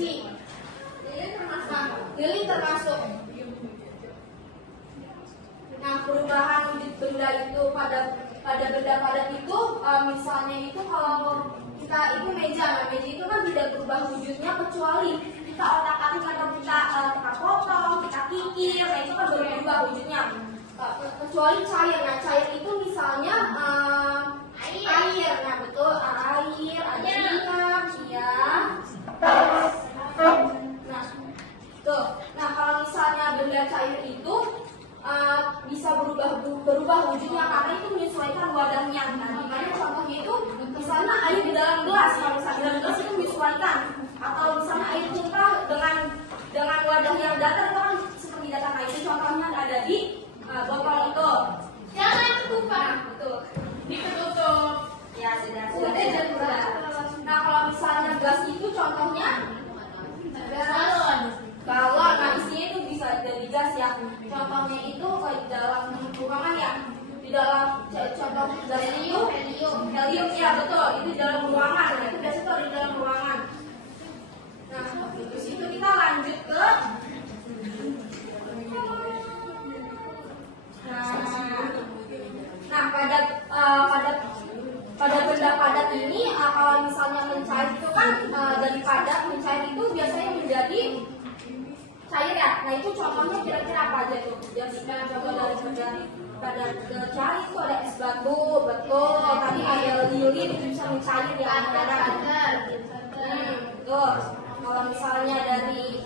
besi. Lilin termasuk. Nah, perubahan wujud benda itu pada benda padat itu, misalnya itu kalau kita itu meja, nah meja itu kan tidak berubah wujudnya kecuali kita otak-atik atau kita potong, kita kikir, nah itu kan berubah wujudnya. Kecuali cair, nah cair itu misalnya air, nah betul air, ada minyak, ya. Tuh. Nah, kalau misalnya benda cair itu bisa berubah wujudnya karena itu menyesuaikan wadahnya. Nah, gimana contohnya itu? Misalnya air di dalam gelas, kalau misalnya di dalam gelas itu menyesuaikan. Atau misalnya air tumpah dengan wadah yang datar itu kan seperti datar. Nah, itu contohnya ada di botol itu. Jangan tumpah, betul. Ditutup. Ya, sudah. Nah, kalau misalnya gas itu contohnya galon, nah isinya itu bisa jadi gas ya. Contohnya itu di dalam ruangan ya, di dalam contoh gas itu helium ya betul, itu di dalam ruangan. Nah, itu biasanya tuh di dalam ruangan. Nah, terus itu kita lanjut ke pada benda padat ini, kalau misalnya mencair itu kan dari padat mencair itu biasanya menjadi cair ya. Nah, itu contohnya kira-kira apa aja tuh? Jadikan contoh dari benda padat ke cair itu ada es batu, betul. Tadi ada lilin itu bisa mencair ya. Betul. Kalau misalnya dari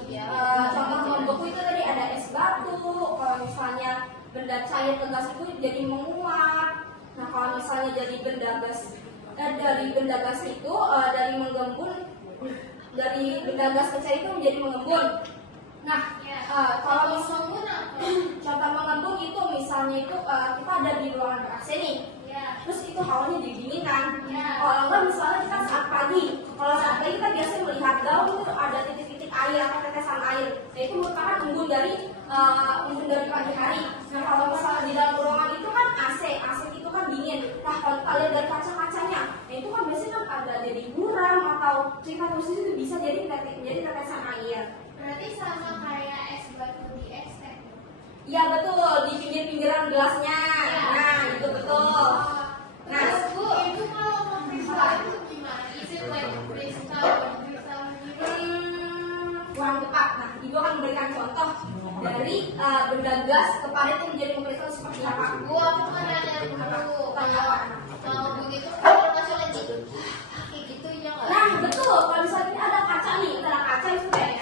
contoh membeku itu tadi ada es batu. Kalau misalnya benda cair ke gas itu jadi menguap. Nah, kalau misalnya dari benda gas itu dari menggembun, dari benda gas ke cair itu menjadi mengembun. Nah, kalau misalnya contoh mengembun itu misalnya itu kita ada di ruangan ber-AC nih. Terus itu hawanya didinginkan. Kalau enggak misalnya kita saat pagi, kalau saat pagi kita biasanya melihat gaung itu ada titik-titik air atau tetesan air. Nah, itu merupakan embun dari pagi hari. Nah, kalau misalnya di dalam ruangan itu kan AC itu kan dingin. Nah, kalau kita lihat dari kaca-kacanya, nah itu kan biasanya kan ada jadi buram atau cikat khusus itu bisa jadi tetesan air. Berarti sama kayak es batu di es teh. Iya betul, di pinggir-pinggiran gelasnya. Nah, itu betul. Nah, Bu, itu kalau mau kristal itu gimana? Itu kayak kristal kurang tepat. Nah, Ibu akan memberikan contoh dari benda gas ke padat yang menjadi mengkristal seperti apa? Bu, aku mau nanya dulu. Kalau begitu kalau masuk lagi kayak gitu ya nggak? Nah, betul. Kalau misalnya kita ada kaca nih, itu kayak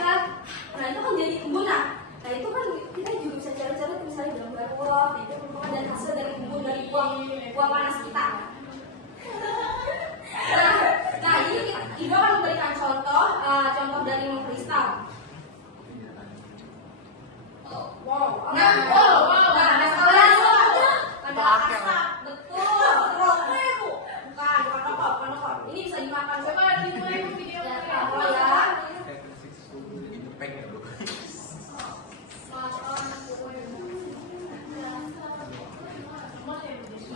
nah itu kan jadi embun. Nah itu kan kita juga bisa cari-cari misalnya gambar uap, itu merupakan dari hasil dari embun dari buang panas kita. Nah ini Ibu akan memberikan contoh dari mengkristal. Wow. Nah, ada asap, betul. Bukan rokok. Ini bisa dimakan. Coba dimulai video ya.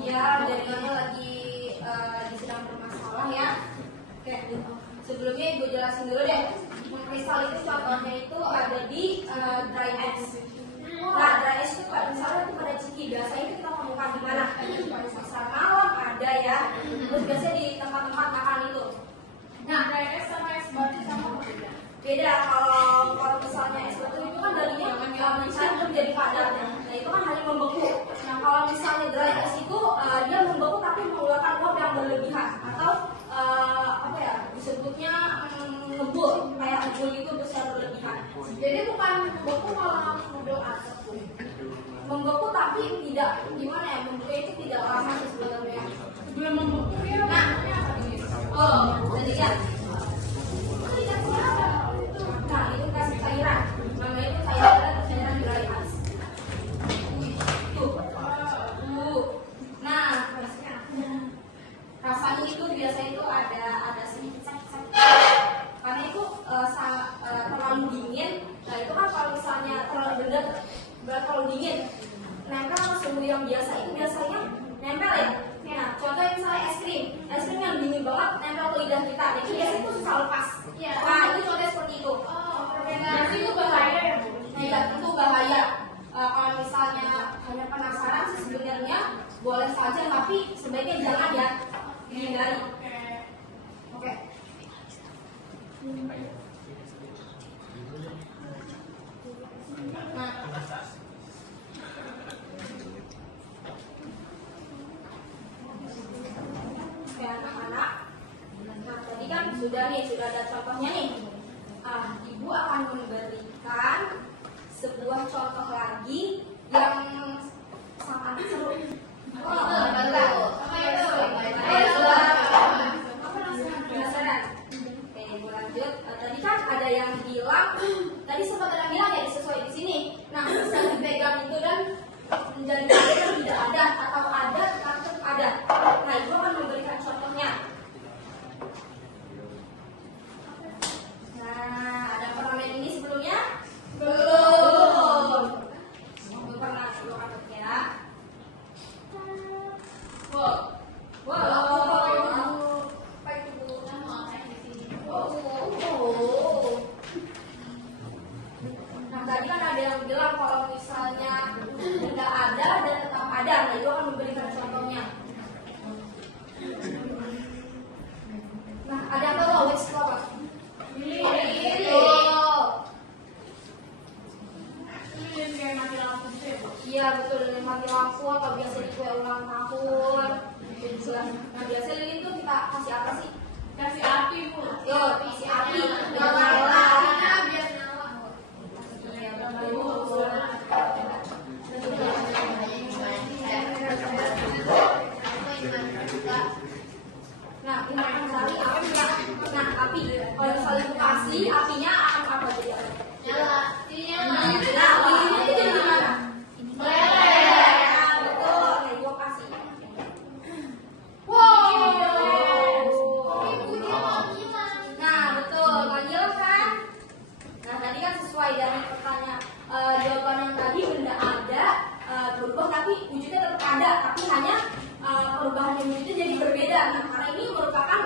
Iya, jaringannya lagi sedang bermasalah ya. Oke, sebelumnya Ibu jelasin dulu deh. Kristal itu contohnya itu ada di dry ice. Nah, dry ice itu misalnya itu pada ciki, biasanya itu kita temukan di mana? Di pasar malam ada ya. Terus biasanya di tempat-tempat makan itu. Nah, dry ice sama es batu sama beda. Beda. Kalau misalnya es batu itu kan darinya mencair menjadi padat. Nah, itu kan hanya membeku. Nah, kalau misalnya dry ice itu dia membeku tapi mengeluarkan uap yang berlebihan atau disebutnya ngebul, kayak ngebul itu besar berlebihan. Jadi bukan membeku malah ngebul asap. Membeku tapi tidak gimana ya? Membeku itu tidak lama sebenarnya. Sebelum membeku ya. Nah, jadi ya. Nah, itu kan cairan. Namanya itu cairan dry ice. Nah, rasanya itu biasanya itu ada sedikit sakit karena itu terlalu dingin. Nah, itu kan kalau misalnya terlalu dingin nempel sama suhu yang biasa itu biasanya nempel ya. Nah, contohnya misalnya es krim yang dingin banget nempel ke lidah kita, itu biasanya itu susah lepas. Nah, itu contohnya seperti itu. Kalau misalnya hanya penasaran sih sebenarnya boleh saja, tapi sebaiknya jangan ya, dihindari. Oke. Nah, oke anak-anak. Nah tadi kan sudah ada contohnya nih. Ibu akan memberikan sebuah contoh lagi yang sangat seru. Penasaran? Oke, ibu lanjut. Tadi kan ada yang bilang, tadi sempat ada yang bilang ya disesuai di sini. Nah, bisa dipegang itu dan menjadi tidak ada atau ada tapi ada. Nah, ibu akan memberikan contohnya. Nah, ada pernah main ini sebelumnya? Belum. Belum pernah, belum ada ya. Wow. Apa itu Bu? Nah, tadi kan ada yang bilang kalau misalnya tidak ada dan tetap ada. Nah, itu akan memberikan contohnya. Nah, ada yang tahu wes apa? Iya betul, dengan mati lampu atau biasa di kue ulang tahun. Nah biasa lilin tuh kita kasih apa sih? Kasih api Bu. Yo, kasih api, nyala. Biar nyala. Iya betul. Nah ini akan cari api. Nah api, kalau misalnya kasih apinya akan apa jadi apa? Nyala. Nyala. Nah lilinnya itu jadi gimana? Dari pertanyaan jawaban yang tadi benda ada berubah tapi wujudnya tetap ada, tapi hanya perubahan yang wujudnya jadi berbeda. Nah karena ini merupakan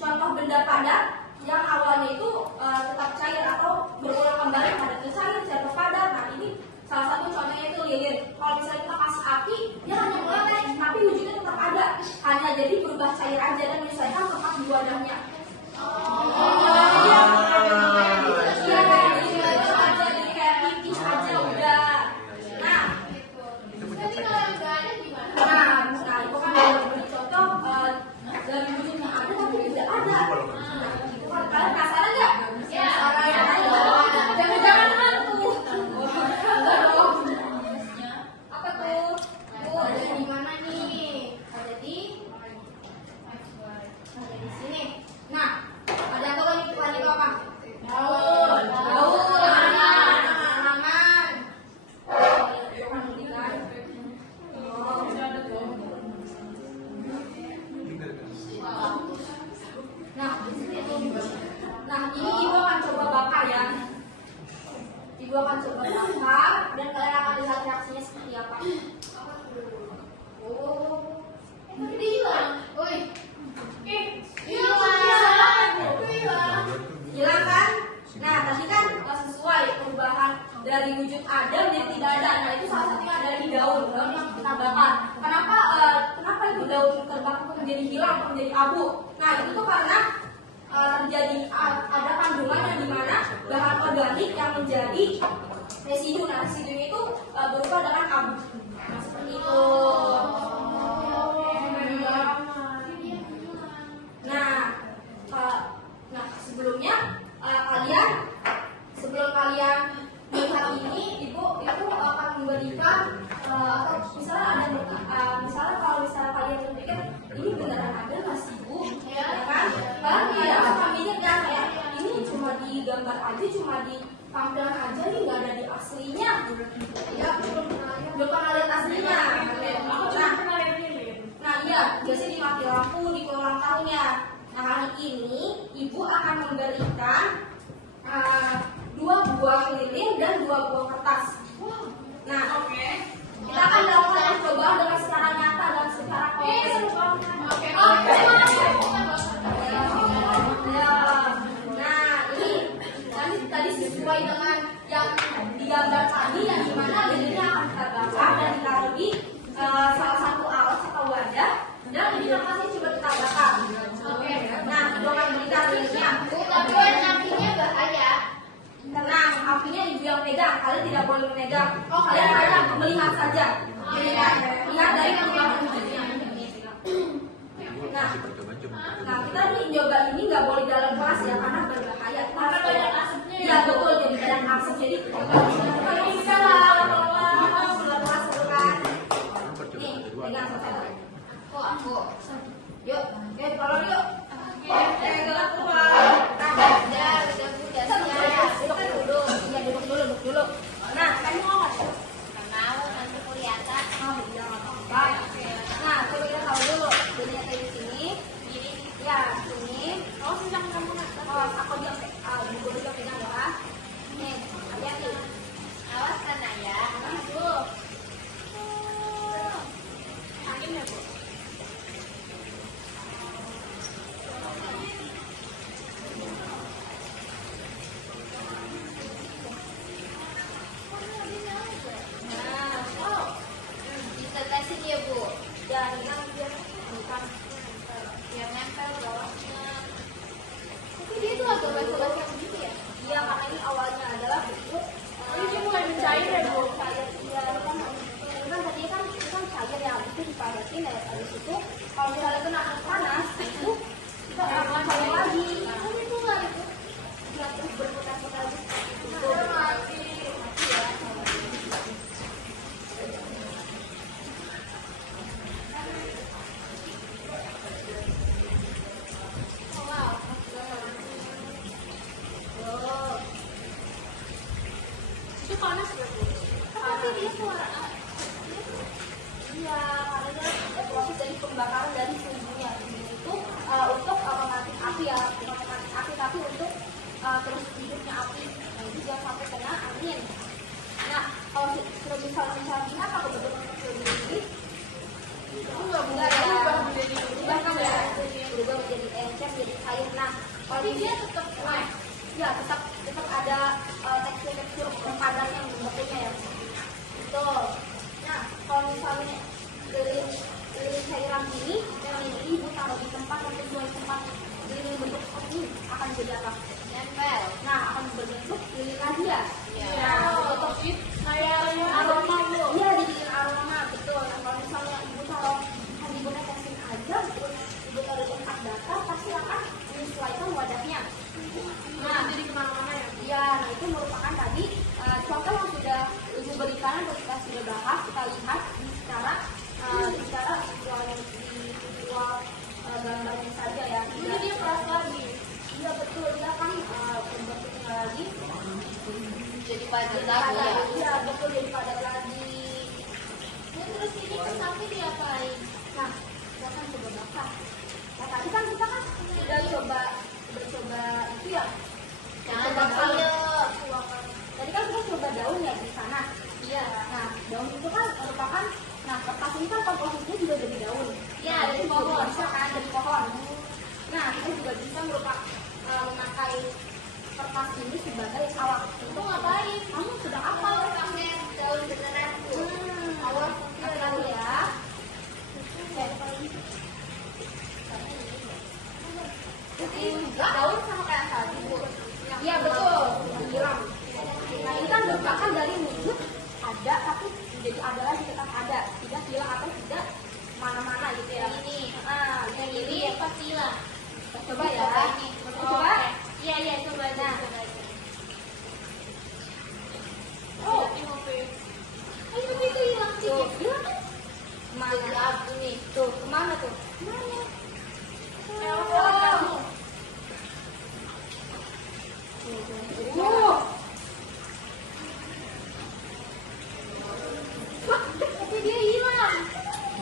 contoh benda padat yang awalnya itu tetap cair atau berulang kembali pada cair jatuh padat. Nah ini salah satu contohnya itu lilin. Kalau misalnya kita kasih api, dia hanya meletek tapi wujudnya tetap ada, hanya jadi berubah cair aja dan menyelesaikan tempat di wadahnya. Nah, ini ibu akan coba bakar ya. Ibu akan coba bakar dan kalian akan lihat reaksinya seperti apa. Oh, ini hilang. Woi, hilang kan? Nah, tadi kan sesuai perubahan dari wujud ada menjadi tidak ada. Nah, itu salah satunya ada di daun yang kita bakar. Kenapa itu daun terbakar menjadi hilang, menjadi abu? Nah, itu tuh karena terjadi ada kandungan yang dimana bahan organik yang menjadi residu. Nah, residu itu berupa dengan abu. Nah, seperti itu. Nah, sebelum kalian melihat ini, ibu itu akan memberikan atau misalnya kalau kalian berpikir ini beneran ada nggak sih Bu? Ya kan? Kalian tidak akan mikir kan kayak ini cuma di gambar aja, cuma di tampilan aja nih, nggak ada di aslinya. Ya belum pernah lihat aslinya. Nah iya, biasanya di mati lampu, di ulang tahunnya. Nah hari ini ibu akan memberikan 2 buah lilin dan 2 buah kertas. Nah, kita akan melakukan percobaan dengan secara nyata dan secara konkret. Nah, ini tadi sesuai dengan yang digambar tadi, yang dimana pegang. Kalian hanya melihat saja. Lihat dari pegangan. Nah, kita nih nyoba ini nggak boleh dalam kelas ya karena berbahaya. Karena banyak asapnya. Iya betul, jadi banyak asap. Jadi kalau bisa lah keluar kelas kan. Nih, pegang saja. Aku. Yuk, kalau yuk. Gelap keluar. Udah siap. Duduk dulu. Nah, kamu mau nggak? Mau nanti kelihatan. Oh, iya nggak apa-apa. Nah, coba kita tahu dulu. Jadi kayak di sini. Ya, sini. Oh, sedang kamu nak. Oh, aku juga pegang ya. Nih, hati-hati. Awas kan ya. Tuh. Angin ya, Bu. Ditetesin ya Bu. Ya, yang biar bukan Biar nempel bawahnya. Tapi dia tuh agak basah-basah gitu ya. iya karena ini awalnya adalah bentuk Ini dia mulai mencair ya, Bu? Cair, iya kan tadi kan itu kan cair ya, itu dipadatin ya habis itu kalau misalnya kena panas itu kita akan cair lagi. Itu lah itu. Ya terus berputar-putar gitu. Mati ya. Oh, wow. Tuh. Itu panas ya Bu? Tapi dia suara Iya, karena dia proses dari pembakaran dari sumbunya. Itu untuk mematik api ya, bukan mematik api tapi untuk terus hidupnya api. Nah, itu jangan sampai kena angin. Nah, kalau misalnya ini apa kebetulan ini? Enggak ya. Berubah kan ya? Berubah menjadi encer, jadi cair. Nah, kalau Tapi dia dia tetap ya tetap ada tekstur padan yang bentuknya ya. Betul. Nah, kalau misalnya lilin cairan ini yang ini ibu taruh di tempat atau sesuai tempat lilin bentuk ini akan jadi apa? nempel. Nah, akan berbentuk lilin lagi ya. Iya. Nah, untuk Kayak aroma Bu. Iya, dijadiin aroma betul. Nah, kalau misalnya ibu taruh ibu netesin aja terus ibu taruh di tempat data pasti akan menyesuaikan wadahnya. Nah, jadi kemana-mana ya? iya, nah itu merupakan tadi contoh yang sudah ibu berikan atau kita sudah bahas, kita lihat secara visual gambarnya saja ya. Ini dia keras lagi. Iya betul, dia kan bentuknya lagi Jadi padat lagi ya. Iya betul, jadi padat lagi. Nah, terus ini ke samping diapain? Nah, kita kan coba bakar. Nah, tadi kan kita kan sudah coba itu ya. Jangan Coba dipilih. Tadi kan kita coba daun ya di sana. Iya. Nah, daun itu kan merupakan, nah kertas ini kan komposisinya juga dari daun. Iya, Nah, dari itu pohon. juga bisa kan dari pohon. Nah, kita juga bisa memakai kertas ini sebagai alat. Itu ngapain? Kamu sudah apa? Pakai daun beneran Bu. Awas hati-hati ya. Daun sama kayak tadi Bu. Iya betul. Bilang. Nah ini kan merupakan dari wujud ada tapi menjadi ada lagi tetap ada, tidak hilang atau tidak mana-mana gitu ya. Ini. Nah, Yang ini yang pasti lah. coba ya. Ini. Coba. Iya, iya, coba aja. Nah. Coba aja. Oh, Ayo itu hilang sih. tuh, hilang kan? Kemana? Gelap ini. Tuh, kemana tuh? Kemana? Oh. Tapi dia hilang.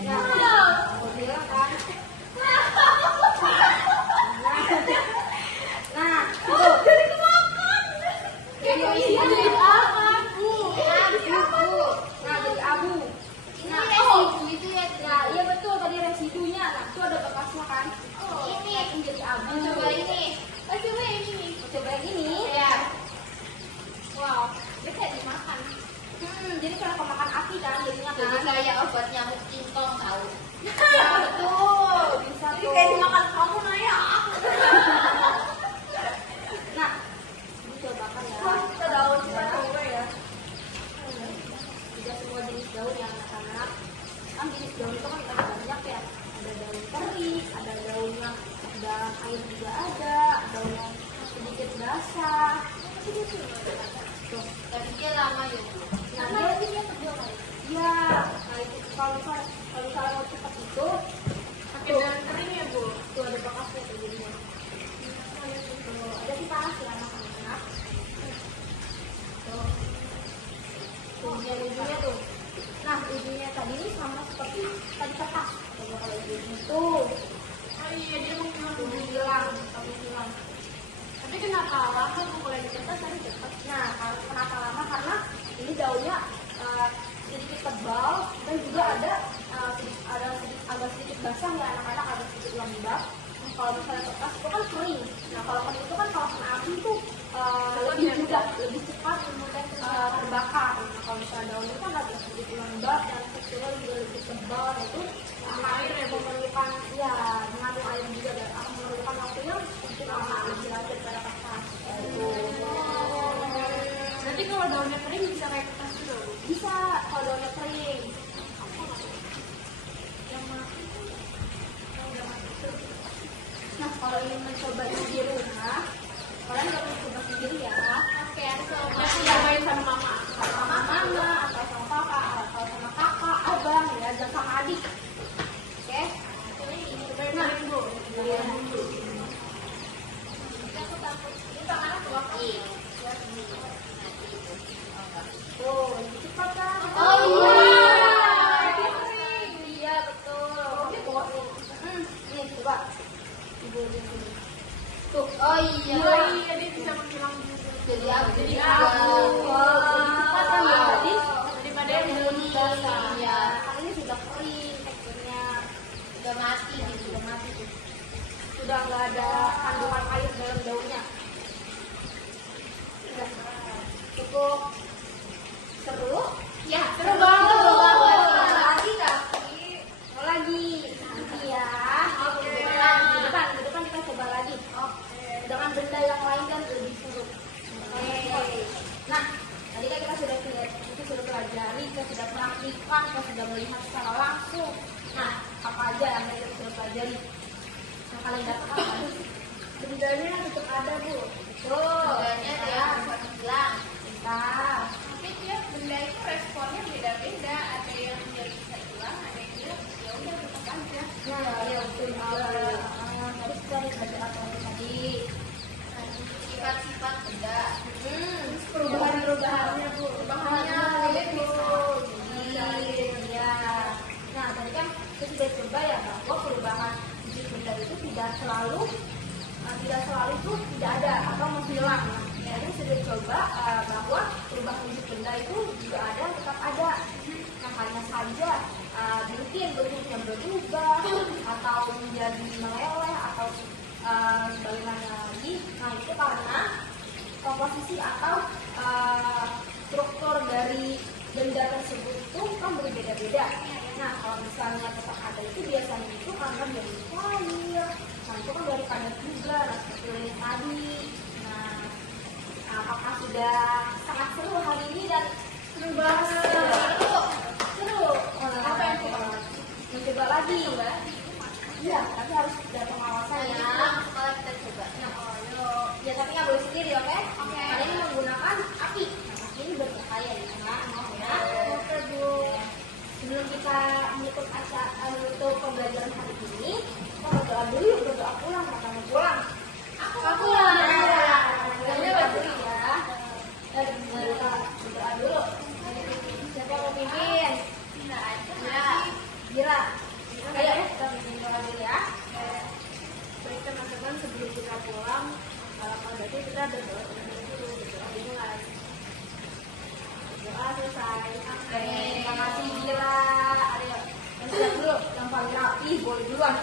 Ya, oh, hilang kan? Nah, Tuh. Tapi dia lama ya Bu. Nah, Karena dia kedua kali. Iya, nah itu kalau misalnya mau cepat itu Pakai daun kering ya Bu. tuh ada bekasnya tuh jadinya. Tuh, ada sih panas ya anak-anak. Tuh. Ujungnya tuh. Nah, ujungnya tadi ini sama seperti tadi kertas. Coba kalau ujungnya tuh. Oh iya, dia mau bilang Ujung hilang. Tapi kenapa lama Bu kalau di kertas tadi cepat? Nah, kenapa lama? Karena ini daunnya sedikit tebal dan juga ada agak sedikit basah ya anak-anak, agak sedikit lembab. Nah, kalau misalnya kertas itu kan kering. Nah, kalau kering itu kan kalau kena api itu lebih mudah, lebih cepat kemudian terbakar. Nah, kalau misalnya daun itu kan agak sedikit lembab dan teksturnya juga lebih tebal, nah, itu akan memerlukan ya mengandung air juga dan akan memerlukan waktu yang mungkin lama lebih lanjut pada kertas. Berarti kalau daunnya kering bisa kayak kertas juga Bu. Bisa kalau daunnya kering. Nah, kalau ingin mencoba di rumah, kalian nggak perlu coba sendiri ya. Oke, aku sama Aku cobain sama mama. Sama mama, atau sama papa, atau sama kakak, abang, ya, dan sama adik. Oke? Nah, Bu. Iya. aku takut. Ini tangannya keluar. Iya. Tuh, lebih cepat kan? Oh iya. Iya, betul. Nih, coba. Ibu. Tuh. Oh iya. Oh iya, dia bisa menghilang juga. Jadi aku Jadi juga. aku. Cepat kan ya, tadi? Daripada yang belum basah. Iya. Kan ini sudah kering teksturnya. Udah mati gitu. Sudah mati tuh. Sudah nggak ada kandungan air dalam daunnya. Udah. Cukup seru. Ya, Seru banget. Seru banget. Lagi tapi mau lagi nanti ya. Oke. Di depan kita coba lagi. Dengan benda yang lain dan lebih seru. Oke. Nah, tadi kan kita sudah pelajari, kita sudah praktikkan, kita sudah melihat secara langsung. Nah, apa aja yang kita sudah pelajari? Yang kalian dapat apa? Bendanya tetap ada, Bu. Betul. Bendanya dia bisa hilang. Bentar. Tapi tiap benda itu responnya beda-beda. Ada yang dia bisa hilang, ada yang dia ya udah tetap aja. Nah, iya betul juga. Tadi sudah belajar apa tadi? Sifat-sifat benda. Perubahan-perubahannya, Bu. Perubahannya, betul. Iya. Nah, tadi kan kita sudah coba ya bahwa perubahan wujud benda itu tidak selalu itu tidak ada atau menghilang. Nah, ini sudah coba bahwa perubahan wujud benda itu juga ada, tetap ada. Nah, hanya saja mungkin bentuknya berubah atau menjadi meleleh atau sebagaimana lagi. Nah, itu karena komposisi atau struktur dari benda tersebut itu kan berbeda-beda. Nah, kalau misalnya tetap ada itu biasanya itu karena dari air. Nah, itu kan dari padat juga. Nah, seperti ini tadi. Nah, apakah sudah sangat seru hari ini dan seru banget? Seru. Apa yang coba? Mencoba lagi. Iya, tapi harus ada pengawasan ya. Kalau kita coba. Nah, ya tapi nggak boleh sendiri, oke? Kalian ini menggunakan api. Nah, api ini berbahaya ya, maaf ya. Oke, Bu. Sebelum kita menutup pembelajaran hari ini, kita berdoa dulu yuk, berdoa pulang, kata mau pulang. Aku pulang. Ini dulu ya. Berdoa dulu. Siapa mau pimpin? Gila. Ayo, kita bikin doa dulu ya. Baik teman-teman, sebelum kita pulang, kalau berarti kita berdoa dulu, berdoa dimulai. Doa selesai. Terima kasih Gila. Ayo, yang siap dulu, yang paling rapi, boleh duluan.